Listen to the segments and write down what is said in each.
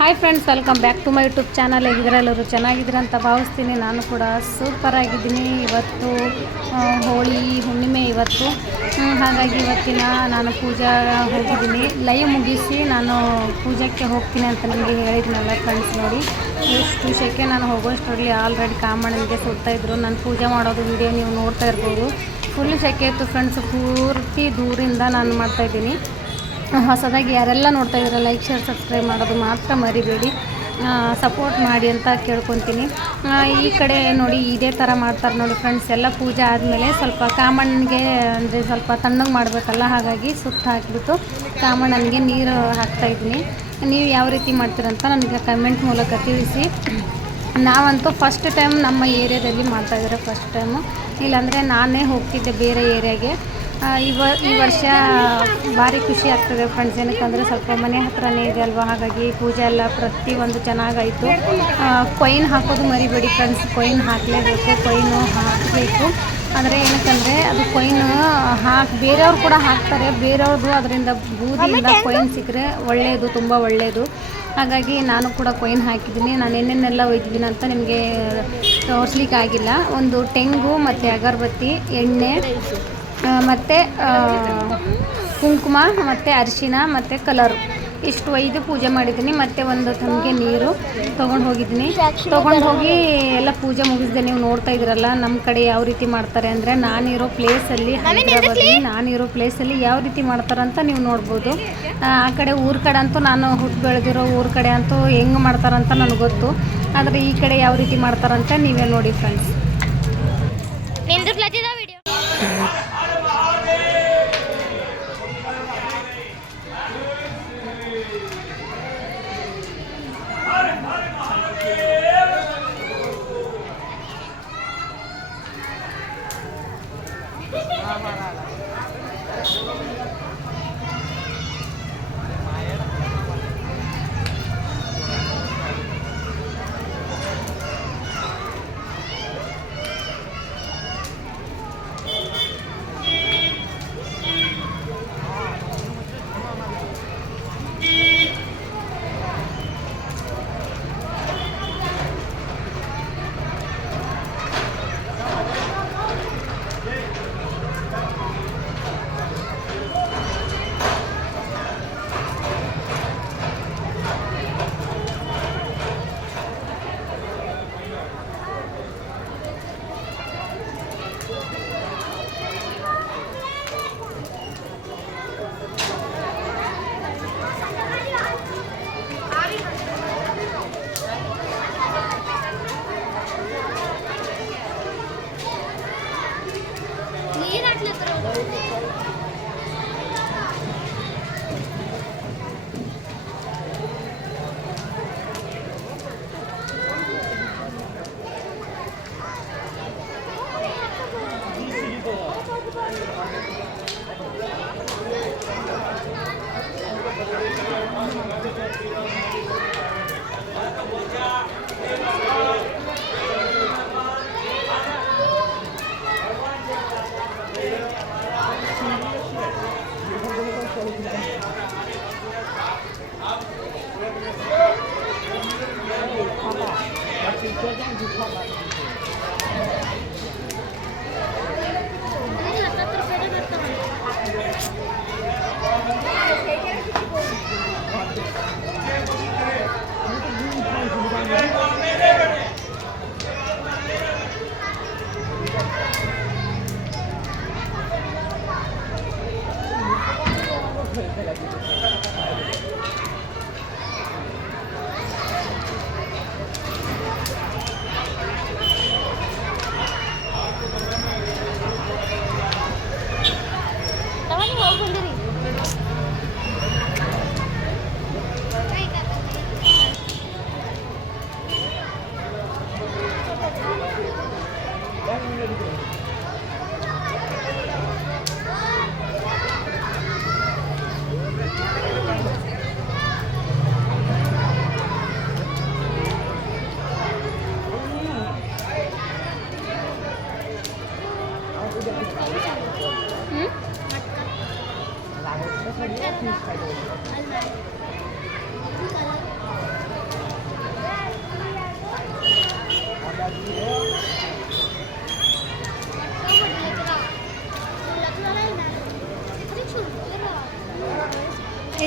Hi friends, welcome back to my YouTube channel. ಹೇಗಿದ್ರೆ ಎಲ್ಲರೂ ಚೆನ್ನಾಗಿದ್ದೀರ ಅಂತ ಭಾವಿಸ್ತೀನಿ. ನಾನು ಕೂಡ ಸೂಪರ್ ಆಗಿದ್ದೀನಿ. ಇವತ್ತು ಹೋಳಿ ಹುಣ್ಣಿಮೆ ಇವತ್ತು. ಹಾಗಾಗಿ ಇವತ್ತಿನ ನಾನು ಪೂಜಾ ಹೋಗಿದ್ದೀನಿ. ಲೈವ್ ಮುಗಿಸಿ ನಾನು ಪೂಜೆಗೆ ಹೋಗ್ತೀನಿ ಅಂತ ನಿಮಗೆ ಹೇಳಿದ್ನಲ್ಲ ಫ್ರೆಂಡ್ಸ್. ನೋಡಿ ಎಷ್ಟು ಶೆಕೆ, ನಾನು ಹೋಗೋಷ್ಟರಲ್ಲಿ ಆಲ್ರೆಡಿ ಕಾಮಣ್ಣನಿಗೆ ಸುಡ್ತಾಯಿದ್ರು. ನಾನು ಪೂಜೆ ಮಾಡೋದು ವಿಡಿಯೋ ನೀವು ನೋಡ್ತಾ ಇರ್ಬೋದು. ಫುಲ್ ಶೆಕೆ ಇತ್ತು ಫ್ರೆಂಡ್ಸ್. ಪೂರ್ತಿ ದೂರಿಂದ ನಾನು ಮಾಡ್ತಾಯಿದ್ದೀನಿ. ಹೊಸದಾಗಿ ಯಾರೆಲ್ಲ ನೋಡ್ತಾ ಇದ್ದೀರ ಲೈಕ್ ಶೇರ್ ಸಬ್ಸ್ಕ್ರೈಬ್ ಮಾಡೋದು ಮಾತ್ರ ಮರಿಬೇಡಿ. ಸಪೋರ್ಟ್ ಮಾಡಿ ಅಂತ ಕೇಳ್ಕೊತೀನಿ. ಈ ಕಡೆ ನೋಡಿ ಇದೇ ಥರ ಮಾಡ್ತಾರೆ ನೋಡಿ ಫ್ರೆಂಡ್ಸ್. ಎಲ್ಲ ಪೂಜೆ ಆದಮೇಲೆ ಸ್ವಲ್ಪ ಕಾಮಣ್ಣನಿಗೆ ಅಂದರೆ ಸ್ವಲ್ಪ ತಣ್ಣಗೆ ಮಾಡಬೇಕಲ್ಲ, ಹಾಗಾಗಿ ಸುತ್ತ ಹಾಕಿಬಿಟ್ಟು ಕಾಮಣ್ಣನಿಗೆ ನೀರು ಹಾಕ್ತಾಯಿದ್ದೀನಿ. ನೀವು ಯಾವ ರೀತಿ ಮಾಡ್ತೀರಂತ ನನಗೆ ಕಮೆಂಟ್ ಮೂಲಕ ತಿಳಿಸಿ. ನಾವಂತೂ ಫಸ್ಟ್ ಟೈಮ್ ನಮ್ಮ ಏರಿಯಾದಲ್ಲಿ ಮಾಡ್ತಾಯಿದ್ದಾರೆ, ಫಸ್ಟ್ ಟೈಮು. ಇಲ್ಲಾಂದರೆ ನಾನೇ ಹೋಗ್ತಿದ್ದೆ ಬೇರೆ ಏರಿಯಾಗೆ. ಈ ವರ್ಷ ಭಾರಿ ಖುಷಿ ಆಗ್ತದೆ ಫ್ರೆಂಡ್ಸ್. ಏನಕ್ಕಂದರೆ ಸ್ವಲ್ಪ ಮನೆ ಹತ್ರನೇ ಇದೆ ಅಲ್ವಾ, ಹಾಗಾಗಿ ಪೂಜೆ ಎಲ್ಲ ಪ್ರತಿಯೊಂದು ಚೆನ್ನಾಗಾಯಿತು. ಕೊಯ್ನ್ ಹಾಕೋದು ಮರಿಬೇಡಿ ಫ್ರೆಂಡ್ಸ್. ಕೊಯ್ನ್ ಹಾಕಲೇಬೇಕು, ಕೊಯ್ನು ಹಾಕಬೇಕು. ಅಂದರೆ ಏನಕ್ಕಂದರೆ ಅದು ಕೊಯ್ನು ಬೇರೆಯವ್ರು ಕೂಡ ಹಾಕ್ತಾರೆ. ಬೇರೆಯವ್ರದ್ದು ಅದರಿಂದ ಬೂದಿಯಿಂದ ಕೊಯ್ನ್ ಸಿಕ್ಕರೆ ಒಳ್ಳೆಯದು, ತುಂಬ ಒಳ್ಳೆಯದು. ಹಾಗಾಗಿ ನಾನು ಕೂಡ ಕೊಯ್ನ್ ಹಾಕಿದ್ದೀನಿ. ನಾನು ಏನೇನೆಲ್ಲ ಒಯ್ದಿದ್ದೀನಿ ಅಂತ ನಿಮಗೆ ತೋರಿಸ್ಲಿಕ್ಕಾಗಿಲ್ಲ. ಒಂದು ತೆಂಗು ಮತ್ತು ಅಗರಬತ್ತಿ, ಎಣ್ಣೆ ಮತ್ತು ಕುಂಕುಮ ಮತ್ತು ಅರಿಶಿನ ಮತ್ತು ಕಲರು, ಇಷ್ಟು ಒಯ್ದು ಪೂಜೆ ಮಾಡಿದ್ದೀನಿ. ಮತ್ತು ಒಂದು ತಂಬಿಗೆ ನೀರು ತೊಗೊಂಡು ಹೋಗಿದ್ದೀನಿ. ತೊಗೊಂಡು ಹೋಗಿ ಎಲ್ಲ ಪೂಜೆ ಮುಗಿಸಿದೆ. ನೀವು ನೋಡ್ತಾ ಇದ್ದೀರಲ್ಲ ನಮ್ಮ ಕಡೆ ಯಾವ ರೀತಿ ಮಾಡ್ತಾರೆ ಅಂದರೆ, ನಾನಿರೋ ಪ್ಲೇಸಲ್ಲಿ, ಹೈದ್ರಾಬಾದಲ್ಲಿ ನಾನಿರೋ ಪ್ಲೇಸಲ್ಲಿ ಯಾವ ರೀತಿ ಮಾಡ್ತಾರಂತ ನೀವು ನೋಡ್ಬೋದು. ಆ ಕಡೆ ಊರ ಕಡೆ ಅಂತೂ, ನಾನು ಹುಟ್ಟು ಬೆಳೆದಿರೋ ಊರ ಕಡೆ ಅಂತೂ ಹೆಂಗೆ ಮಾಡ್ತಾರಂತ ನನಗೆ ಗೊತ್ತು. ಆದರೆ ಈ ಕಡೆ ಯಾವ ರೀತಿ ಮಾಡ್ತಾರಂತ ನೀವೇ ನೋಡಿ ಫ್ರೆಂಡ್ಸ್.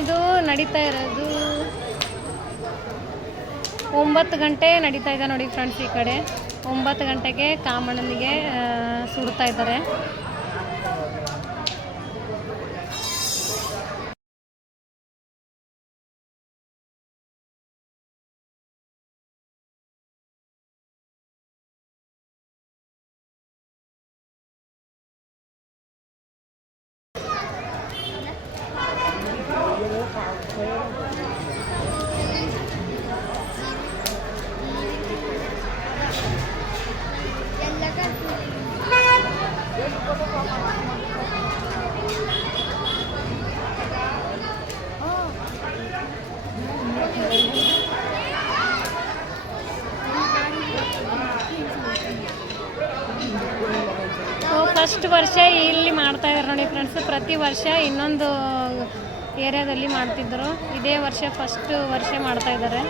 ಇದು ನಡೀತಾ ಇರೋದು 9 ಗಂಟೆ ನಡೀತಾ ಇದೆ ನೋಡಿ ಫ್ರೆಂಡ್ಸ್. ಈ ಕಡೆ 9 ಗಂಟೆಗೆ ಕಾಮಣ್ಣನಿಗೆ ಸುಡ್ತಾ ಇದ್ದಾರೆ. ಫಸ್ಟ್ ವರ್ಷ ಇಲ್ಲಿ ಮಾಡ್ತಾ ಇದ್ದಾರೆ ನೋಡಿ ಫ್ರೆಂಡ್ಸ್. ಪ್ರತಿ ವರ್ಷ ಇನ್ನೊಂದು ಏರಿಯಾದಲ್ಲಿ ಮಾಡ್ತಿದ್ದರು, ಇದೇ ವರ್ಷ ಫಸ್ಟ್ ವರ್ಷ ಮಾಡ್ತಾ ಇದ್ದಾರೆ.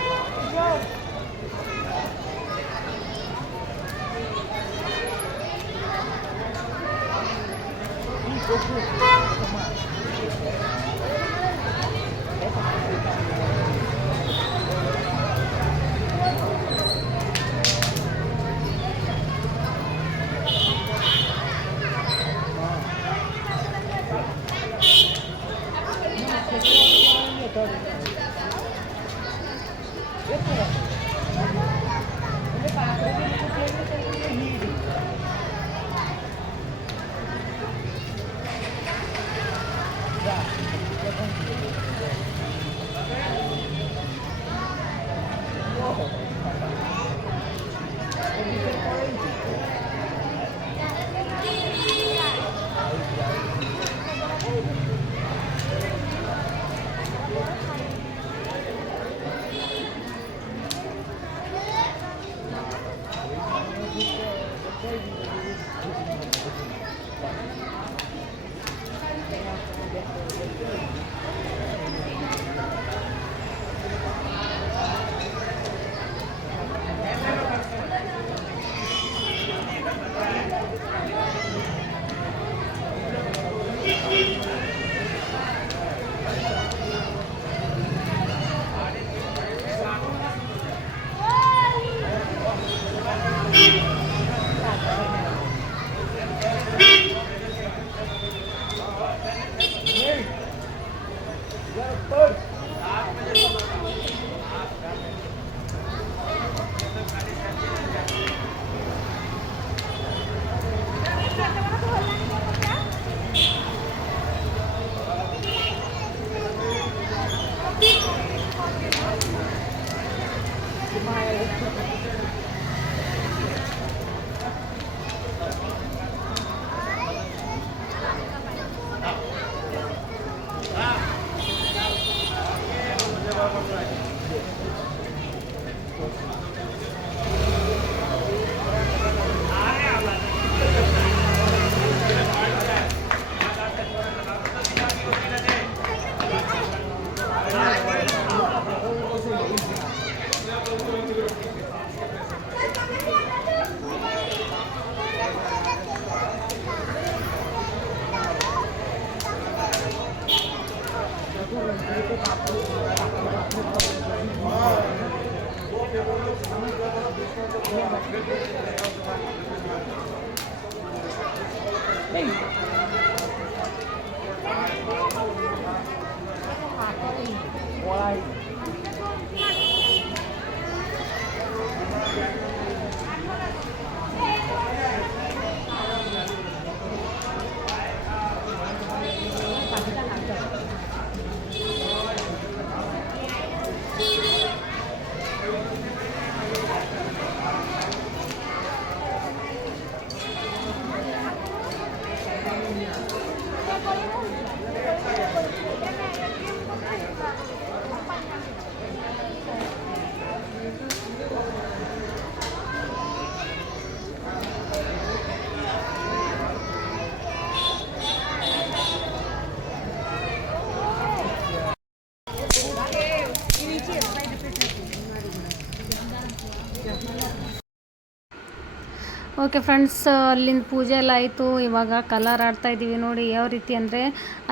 ಓಕೆ ಫ್ರೆಂಡ್ಸ್, ಅಲ್ಲಿಂದ ಪೂಜೆ ಎಲ್ಲ ಆಯಿತು. ಇವಾಗ ಕಲರ್ ಆಡ್ತಾ ಇದ್ದೀವಿ ನೋಡಿ. ಯಾವ ರೀತಿ ಅಂದರೆ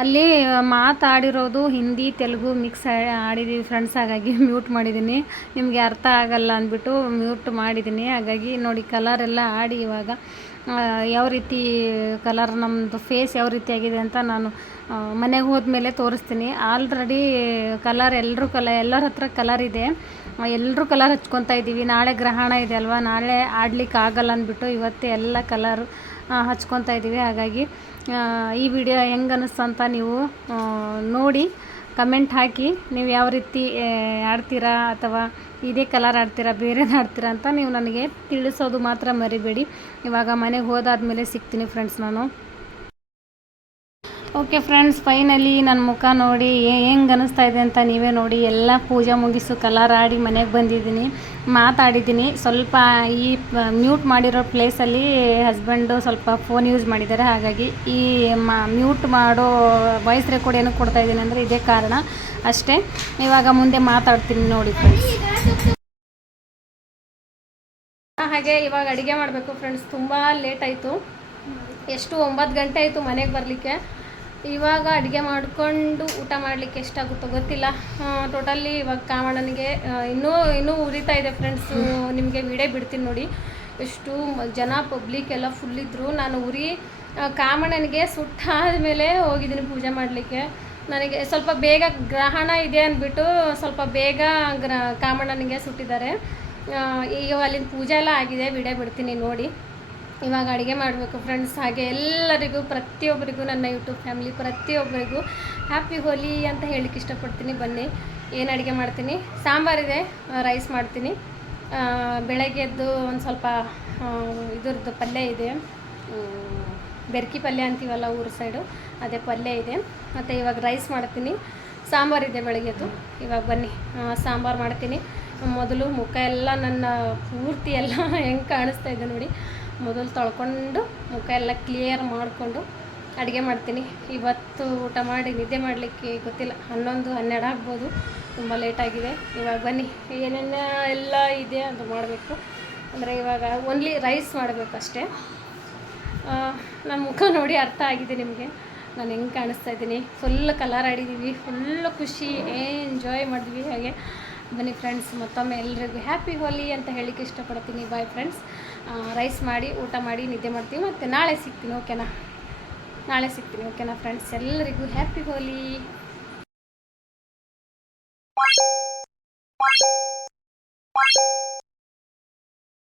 ಅಲ್ಲಿ ಮಾತಾಡಿರೋದು ಹಿಂದಿ ತೆಲುಗು ಮಿಕ್ಸ್ ಆಡಿದ್ದೀವಿ ಫ್ರೆಂಡ್ಸ್. ಹಾಗಾಗಿ ಮ್ಯೂಟ್ ಮಾಡಿದ್ದೀನಿ, ನಿಮಗೆ ಅರ್ಥ ಆಗಲ್ಲ ಅಂದ್ಬಿಟ್ಟು ಮ್ಯೂಟ್ ಮಾಡಿದ್ದೀನಿ. ಹಾಗಾಗಿ ನೋಡಿ ಕಲರ್ ಎಲ್ಲ ಆಡಿ ಇವಾಗ ಯಾವ ರೀತಿ ಕಲರ್ ನಮ್ಮದು ಫೇಸ್ ಯಾವ ರೀತಿ ಆಗಿದೆ ಅಂತ ನಾನು ಮನೆಗೆ ಹೋದ್ಮೇಲೆ ತೋರಿಸ್ತೀನಿ. ಆಲ್ರೆಡಿ ಕಲರ್ ಎಲ್ಲರ ಹತ್ರ ಕಲರ್ ಇದೆ, ಎಲ್ಲರೂ ಕಲರ್ ಹಚ್ಕೊತಾ ಇದ್ದೀವಿ. ನಾಳೆ ಗ್ರಹಣ ಇದೆ ಅಲ್ವಾ, ನಾಳೆ ಆಡ್ಲಿಕ್ಕೆ ಆಗಲ್ಲ ಅಂದ್ಬಿಟ್ಟು ಇವತ್ತೇ ಎಲ್ಲ ಕಲರ್ ಹಚ್ಕೊತಾ ಇದ್ದೀವಿ. ಹಾಗಾಗಿ ಈ ವಿಡಿಯೋ ಹೆಂಗೆ ಅನ್ನಿಸ್ತು ಅಂತ ನೀವು ನೋಡಿ ಕಮೆಂಟ್ ಹಾಕಿ. ನೀವು ಯಾವ ರೀತಿ ಆಡ್ತೀರಾ ಅಥವಾ ಇದೇ ಕಲರ್ ಆಡ್ತೀರಾ ಬೇರೆದು ಆಡ್ತೀರಾ ಅಂತ ನೀವು ನನಗೆ ತಿಳಿಸೋದು ಮಾತ್ರ ಮರಿಬೇಡಿ. ಇವಾಗ ಮನೆಗೆ ಹೋದಾದ್ಮೇಲೆ ಸಿಗ್ತೀನಿ ಫ್ರೆಂಡ್ಸ್ ನಾನು. ಓಕೆ ಫ್ರೆಂಡ್ಸ್, ಫೈನಲಿ ನನ್ನ ಮುಖ ನೋಡಿ ಹೆಂಗೆ ಅನ್ನಿಸ್ತಾ ಇದೆ ಅಂತ ನೀವೇ ನೋಡಿ. ಎಲ್ಲ ಪೂಜೆ ಮುಗಿಸು ಕಲರ್ ಆಡಿ ಮನೆಗೆ ಬಂದಿದ್ದೀನಿ, ಮಾತಾಡಿದ್ದೀನಿ. ಸ್ವಲ್ಪ ಈ ಮ್ಯೂಟ್ ಮಾಡಿರೋ ಪ್ಲೇಸಲ್ಲಿ ಹಸ್ಬೆಂಡು ಸ್ವಲ್ಪ ಫೋನ್ ಯೂಸ್ ಮಾಡಿದ್ದಾರೆ. ಹಾಗಾಗಿ ಈ ಮ್ಯೂಟ್ ಮಾಡೋ ವಾಯ್ಸ್ ರೆಕಾರ್ಡ್ ಏನಕ್ಕೆ ಕೊಡ್ತಾಯಿದ್ದೀನಿ ಅಂದರೆ ಇದೇ ಕಾರಣ ಅಷ್ಟೇ. ಇವಾಗ ಮುಂದೆ ಮಾತಾಡ್ತೀನಿ ನೋಡಿ ಫ್ರೆಂಡ್ಸ್. ಹಾಗೆ ಇವಾಗ ಅಡುಗೆ ಮಾಡಬೇಕು ಫ್ರೆಂಡ್ಸ್. ತುಂಬ ಲೇಟ್ ಆಯಿತು, ಎಷ್ಟು 9 ಗಂಟೆ ಆಯಿತು ಮನೆಗೆ ಬರಲಿಕ್ಕೆ. ಇವಾಗ ಅಡುಗೆ ಮಾಡಿಕೊಂಡು ಊಟ ಮಾಡಲಿಕ್ಕೆ ಎಷ್ಟಾಗುತ್ತೋ ಗೊತ್ತಿಲ್ಲ. ಟೋಟಲಿ ಇವಾಗ ಕಾಮಣ್ಣನಿಗೆ ಇನ್ನೂ ಉರಿತಾ ಇದೆ ಫ್ರೆಂಡ್ಸು. ನಿಮಗೆ ವಿಡಿಯೋ ಬಿಡ್ತೀನಿ ನೋಡಿ. ಎಷ್ಟು ಜನ ಪಬ್ಲಿಕ್ ಎಲ್ಲ ಫುಲ್ ಇದ್ದರು. ನಾನು ಕಾಮಣ್ಣನಿಗೆ ಸುಟ್ಟಾದ ಮೇಲೆ ಹೋಗಿದ್ದೀನಿ ಪೂಜೆ ಮಾಡಲಿಕ್ಕೆ. ನನಗೆ ಸ್ವಲ್ಪ ಬೇಗ ಗ್ರಹಣ ಇದೆ ಅಂದ್ಬಿಟ್ಟು ಸ್ವಲ್ಪ ಬೇಗ ಕಾಮಣ್ಣನಿಗೆ ಸುಟ್ಟಿದ್ದಾರೆ. ಈಗ ಅಲ್ಲಿಂದ ಪೂಜೆ ಎಲ್ಲ ಆಗಿದೆ, ವಿಡಿಯೋ ಬಿಡ್ತೀನಿ ನೋಡಿ. ಇವಾಗ ಅಡುಗೆ ಮಾಡಬೇಕು ಫ್ರೆಂಡ್ಸ್. ಹಾಗೆ ಎಲ್ಲರಿಗೂ ಪ್ರತಿಯೊಬ್ಬರಿಗೂ ನನ್ನ ಯೂಟ್ಯೂಬ್ ಫ್ಯಾಮಿಲಿ ಪ್ರತಿಯೊಬ್ಬರಿಗೂ ಹ್ಯಾಪಿ ಹೋಲಿ ಅಂತ ಹೇಳಲಿಕ್ಕೆ ಇಷ್ಟಪಡ್ತೀನಿ. ಬನ್ನಿ ಏನು ಅಡುಗೆ ಮಾಡ್ತೀನಿ. ಸಾಂಬಾರಿದೆ, ರೈಸ್ ಮಾಡ್ತೀನಿ. ಬೆಳಗ್ಗೆ ಎದ್ದು ಒಂದು ಸ್ವಲ್ಪ ಇದ್ರದ್ದು ಪಲ್ಯ ಇದೆ, ಬೆರ್ಕಿ ಪಲ್ಯ ಅಂತೀವಲ್ಲ ಊರ ಸೈಡು, ಅದೇ ಪಲ್ಯ ಇದೆ. ಮತ್ತು ಇವಾಗ ರೈಸ್ ಮಾಡ್ತೀನಿ. ಸಾಂಬಾರಿದೆ ಬೆಳಗ್ಗೆದ್ದು. ಇವಾಗ ಬನ್ನಿ ಸಾಂಬಾರು ಮಾಡ್ತೀನಿ. ಮೊದಲು ಮುಖ ಎಲ್ಲ ನನ್ನ ಪೂರ್ತಿ ಎಲ್ಲ ಹೆಂಗೆ ಕಾಣಿಸ್ತಾ ಇದೆ ನೋಡಿ. ಮೊದಲು ತೊಳ್ಕೊಂಡು ಮುಖ ಎಲ್ಲ ಕ್ಲಿಯರ್ ಮಾಡಿಕೊಂಡು ಅಡುಗೆ ಮಾಡ್ತೀನಿ. ಇವತ್ತು ಊಟ ಮಾಡಿ ನಿದ್ದೆ ಮಾಡಲಿಕ್ಕೆ ಗೊತ್ತಿಲ್ಲ 11-12 ಆಗ್ಬೋದು, ತುಂಬ ಲೇಟಾಗಿದೆ. ಇವಾಗ ಬನ್ನಿ ಏನೇನು ಎಲ್ಲ ಇದೆ ಅದು ಮಾಡಬೇಕು. ಅಂದರೆ ಇವಾಗ ಓನ್ಲಿ ರೈಸ್ ಮಾಡಬೇಕು ಅಷ್ಟೇ. ನನ್ನ ಮುಖ ನೋಡಿ ಅರ್ಥ ಆಗಿದೆ ನಿಮಗೆ ನಾನು ಹೆಂಗೆ ಕಾಣಿಸ್ತಾ ಇದ್ದೀನಿ. ಫುಲ್ ಕಲರ್ ಆಡಿದ್ದೀವಿ, ಫುಲ್ಲು ಖುಷಿ ಎಂಜಾಯ್ ಮಾಡಿದ್ವಿ. ಹಾಗೆ ಬನ್ನಿ ಫ್ರೆಂಡ್ಸ್, ಮತ್ತೊಮ್ಮೆ ಎಲ್ರಿಗೂ ಹ್ಯಾಪಿ ಹೋಲಿ ಅಂತ ಹೇಳಲಿಕ್ಕೆ ಇಷ್ಟಪಡ್ತೀನಿ. Bye friends. ರೈಸ್ ಮಾಡಿ ಊಟ ಮಾಡಿ ನಿದ್ದೆ ಮಾಡ್ತೀವಿ, ಮತ್ತು ನಾಳೆ ಸಿಗ್ತೀನಿ ಓಕೆನಾ. ನಾಳೆ ಸಿಗ್ತೀನಿ ಓಕೆನಾ ಫ್ರೆಂಡ್ಸ್. ಎಲ್ಲರಿಗೂ ಹ್ಯಾಪಿ ಹೋಲಿ.